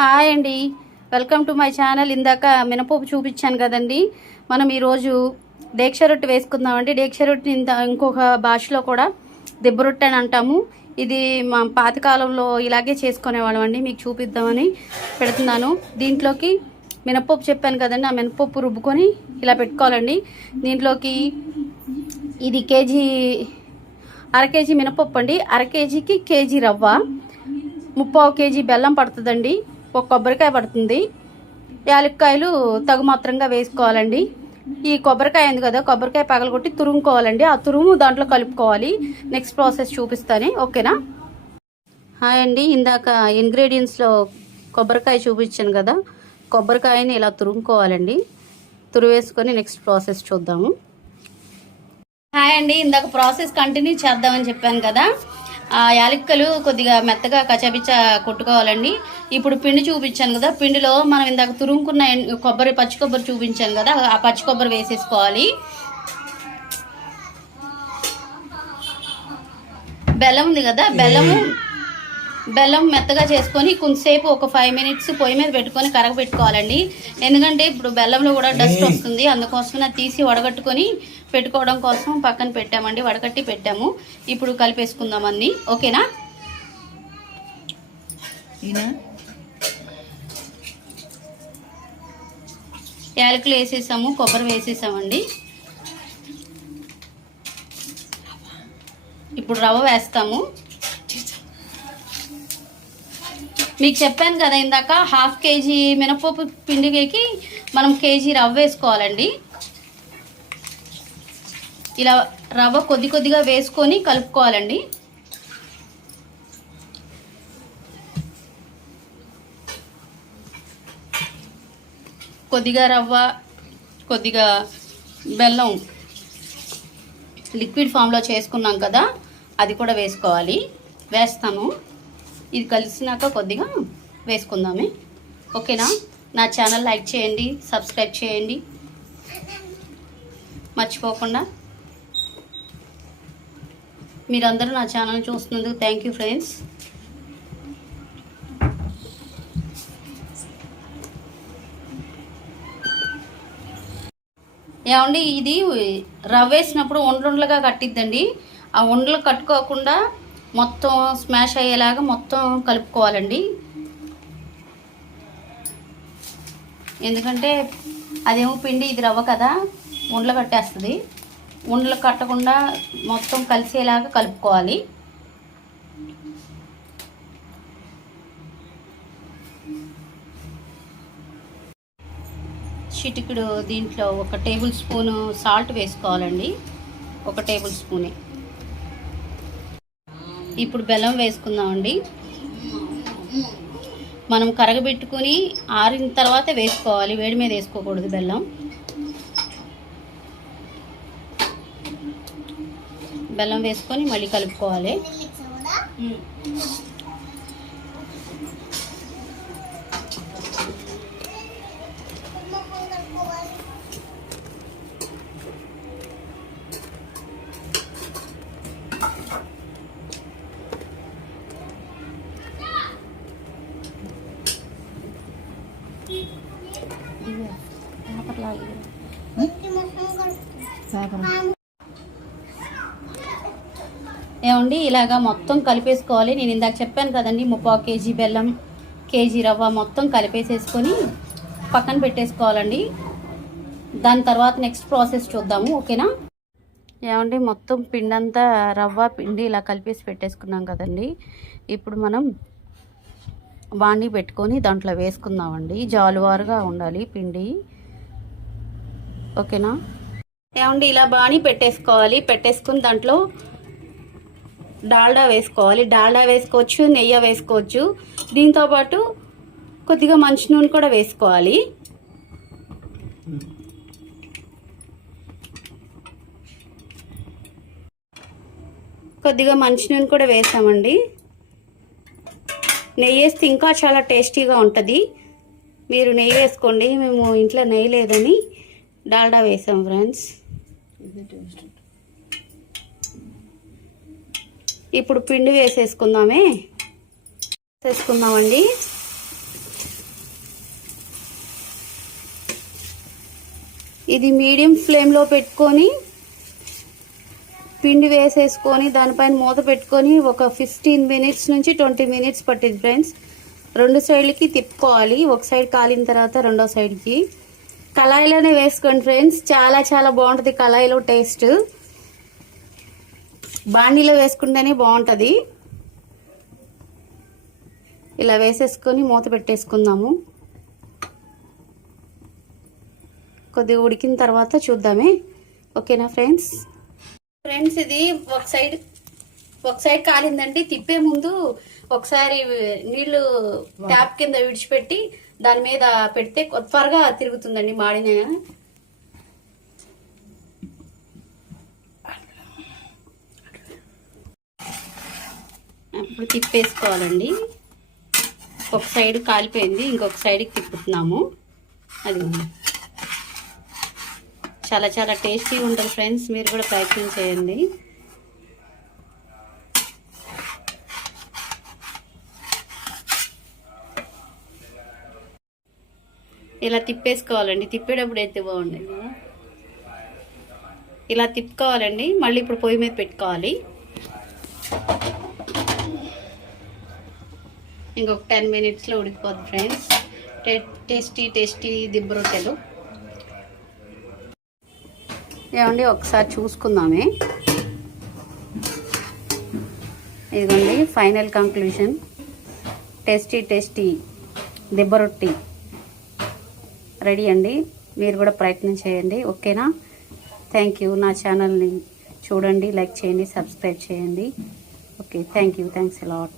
Hi అండి. Welcome to my channel. ఇందాక మినపప్పు చూపించాను కదండి. మనం ఈరోజు దీక్ష రొట్టె వేసుకుందామండి. దీక్ష రొట్టెని ఇంత ఇంకొక భాషలో కూడా దెబ్బ రొట్టె అని అంటాము. ఇది మా పాతకాలంలో ఇలాగే చేసుకునేవాళ్ళం అండి. మీకు చూపిద్దామని పెడుతున్నాను. దీంట్లోకి మినపప్పు చెప్పాను కదండి. ఆ మినపప్పు రుబ్బుకొని ఇలా పెట్టుకోవాలండి. దీంట్లోకి ఇది కేజీ అర కేజీ మినపప్పు అండి. అర కేజీకి కేజీ రవ్వ ముప్పావు కేజీ బెల్లం పడుతుందండి. ఒక కొబ్బరికాయ పడుతుంది. యాలక్కాయలు తగు మాత్రంగా వేసుకోవాలండి. ఈ కొబ్బరికాయ ఉంది కదా కొబ్బరికాయ పగలగొట్టి తురుముకోవాలండి. ఆ తురుము దాంట్లో కలుపుకోవాలి. నెక్స్ట్ ప్రాసెస్ చూపిస్తాను ఓకేనా? హాయ్ అండి ఇందాక ఇంగ్రీడియంట్స్లో కొబ్బరికాయ చూపించాను కదా కొబ్బరికాయని ఇలా తురుముకోవాలండి. తురువేసుకొని నెక్స్ట్ ప్రాసెస్ చూద్దాము. హాయ్ అండి ఇందాక ప్రాసెస్ కంటిన్యూ చేద్దామని చెప్పాను కదా ఆ యాలక్కలు కొద్దిగా మెత్తగా కచాపిచ్చా కొట్టుకోవాలండి. ఇప్పుడు పిండి చూపించాను కదా పిండిలో మనం ఇందాక తురుముకున్న కొబ్బరి పచ్చి కొబ్బరి చూపించాను కదా ఆ పచ్చి కొబ్బరి వేసేసుకోవాలి. బెల్లం ఉంది కదా బెల్లము బెల్లం మెత్తగా చేసుకొని కొంతసేపు ఒక ఫైవ్ మినిట్స్ పొయ్యి మీద పెట్టుకొని కరగ పెట్టుకోవాలండి ఎందుకంటే ఇప్పుడు బెల్లంలో కూడా డస్ట్ వస్తుంది అందుకోసం అది తీసి వడగట్టుకొని పెట్టుకోవడం కోసం పక్కన పెట్టామండి వడగట్టి పెట్టాము. ఇప్పుడు కలిపేసుకుందాం అన్ని. ఓకేనా? యాలకులు వేసేసాము కొబ్బరి వేసేసామండి. ఇప్పుడు రవ్వ వేస్తాము. మీకు చెప్పాను కదా ఇందాక హాఫ్ కేజీ మినపప్పు పిండికి మనం కేజీ రవ్వ వేసుకోవాలండి. ఇలా రవ్వ కొద్ది కొద్దిగా వేసుకొని కలుపుకోవాలండి. కొద్దిగా రవ్వ కొద్దిగా బెల్లం లిక్విడ్ ఫామ్లో చేసుకున్నాం కదా అది కూడా వేసుకోవాలి. వేస్తాను. ఇది కలిసినాక కొద్దిగా వేసుకుందామే. ఓకేనా? నా ఛానల్ లైక్ చేయండి సబ్స్క్రైబ్ చేయండి. మర్చిపోకుండా మీరందరూ నా ఛానల్ చూస్తున్నందుకు థ్యాంక్ యూ ఫ్రెండ్స్ ఏమండి ఇది రవ్వ వేసినప్పుడు ఉండలుండలుగా కట్టిద్దండి. ఆ ఉండలు కట్టుకోకుండా మొత్తం స్మాష్ అయ్యేలాగా మొత్తం కలుపుకోవాలండి. ఎందుకంటే అదేమో పిండి ఇది రవ్వ కదా ఉండలు కట్టేస్తుంది. ఉండలు కట్టకుండా మొత్తం కలిసేలాగా కలుపుకోవాలి. చిటికుడు దీంట్లో ఒక టేబుల్ స్పూను సాల్ట్ వేసుకోవాలండి. ఒక టేబుల్ స్పూనే. ఇప్పుడు బెల్లం వేసుకుందామండి. మనం కరగబెట్టుకుని ఆరిన తర్వాత వేసుకోవాలి. వేడి మీద వేసుకోకూడదు బెల్లం. బెల్లం వేసుకొని మళ్ళీ కలుపుకోవాలి. ఏమండి ఇలాగా మొత్తం కలిపేసుకోవాలి. నేను ఇందాక చెప్పాను కదండి ముప్పావు కేజీ బెల్లం కేజీ రవ్వ మొత్తం కలిపేసేసుకొని పక్కన పెట్టేసుకోవాలండి. దాని తర్వాత నెక్స్ట్ ప్రాసెస్ చూద్దాము ఓకేనా? ఏమండి మొత్తం పిండి అంతా రవ్వ పిండి ఇలా కలిపేసి పెట్టేసుకున్నాం కదండి. ఇప్పుడు మనం వాణి పెట్టుకొని దాంట్లో వేసుకుందామండి. జాలువారుగా ఉండాలి పిండి. ఓకేనా? ఏమండి ఇలా బాణీ పెట్టేసుకోవాలి. పెట్టేసుకుని దాంట్లో డాల్డా వేసుకోవాలి. డాల్డా వేసుకోవచ్చు నెయ్యి వేసుకోవచ్చు. దీంతో పాటు కొద్దిగా మంచి నూనె కూడా వేసుకోవాలి. కొద్దిగా మంచి నూనె కూడా వేసామండి. నెయ్యి వేస్తే ఇంకా చాలా టేస్టీగా ఉంటుంది. మీరు నెయ్యి వేసుకోండి. మేము ఇంట్లో నెయ్యి లేదని డాల్డా వేసాం ఫ్రెండ్స్. ఇప్పుడు పిండి వేసేసుకుందామే. వేసేసుకుందామండి. ఇది మీడియం ఫ్లేమ్లో పెట్టుకొని పిండి వేసేసుకొని దానిపైన మూత పెట్టుకొని ఒక ఫిఫ్టీన్ మినిట్స్ నుంచి ట్వంటీ మినిట్స్ పట్టింది ఫ్రెండ్స్. రెండు సైడ్లకి తిప్పుకోవాలి. ఒక సైడ్ కాలిన తర్వాత రెండో సైడ్కి. కళాయిలోనే వేసుకోండి ఫ్రెండ్స్. చాలా చాలా బాగుంటుంది కళాయిలో టేస్ట్. బాండీలో వేసుకుంటేనే బాగుంటుంది. ఇలా వేసేసుకొని మూత పెట్టేసుకుందాము. కొద్దిగా ఉడికిన తర్వాత చూద్దామే. ఓకేనా ఫ్రెండ్స్? ఫ్రెండ్స్ ఇది ఒక సైడ్ ఒక సైడ్ కాలిందండి. తిప్పే ముందు ఒకసారి నీళ్ళు ట్యాప్ కింద విడిచిపెట్టి దాని మీద పెడితే త్వరగా తిరుగుతుందండి మాడిన ఇప్పుడు తిప్పేసుకోవాలండి. ఒక సైడ్ కాలిపోయింది ఇంకొక సైడ్కి తిప్పుతున్నాము. అది చాలా చాలా టేస్టీగా ఉంటుంది ఫ్రెండ్స్ మీరు కూడా ప్రయత్నం చేయండి. ఇలా తిప్పేసుకోవాలండి తిప్పేటప్పుడు అయితే బాగుండేది. కదా ఇలా తిప్పుకోవాలండి మళ్ళీ ఇప్పుడు పొయ్యి మీద పెట్టుకోవాలి. ఇంకొక టెన్ మినిట్స్లో ఉడికిపోద్ది ఫ్రెండ్స్. టేస్టీ టేస్టీ దిబ్బ రొట్టెలు. ఏమండి ఒకసారి చూసుకుందామే. ఇదిగోండి ఫైనల్ కంక్లూషన్. టేస్టీ టేస్టీ దిబ్బ రొట్టి. రెడీ అండి. మీరు కూడా ప్రయత్నం చేయండి ఓకేనా? Thank you. నా ఛానల్ని చూడండి లైక్ చేయండి సబ్స్క్రైబ్ చేయండి. Okay thank you. Thanks a lot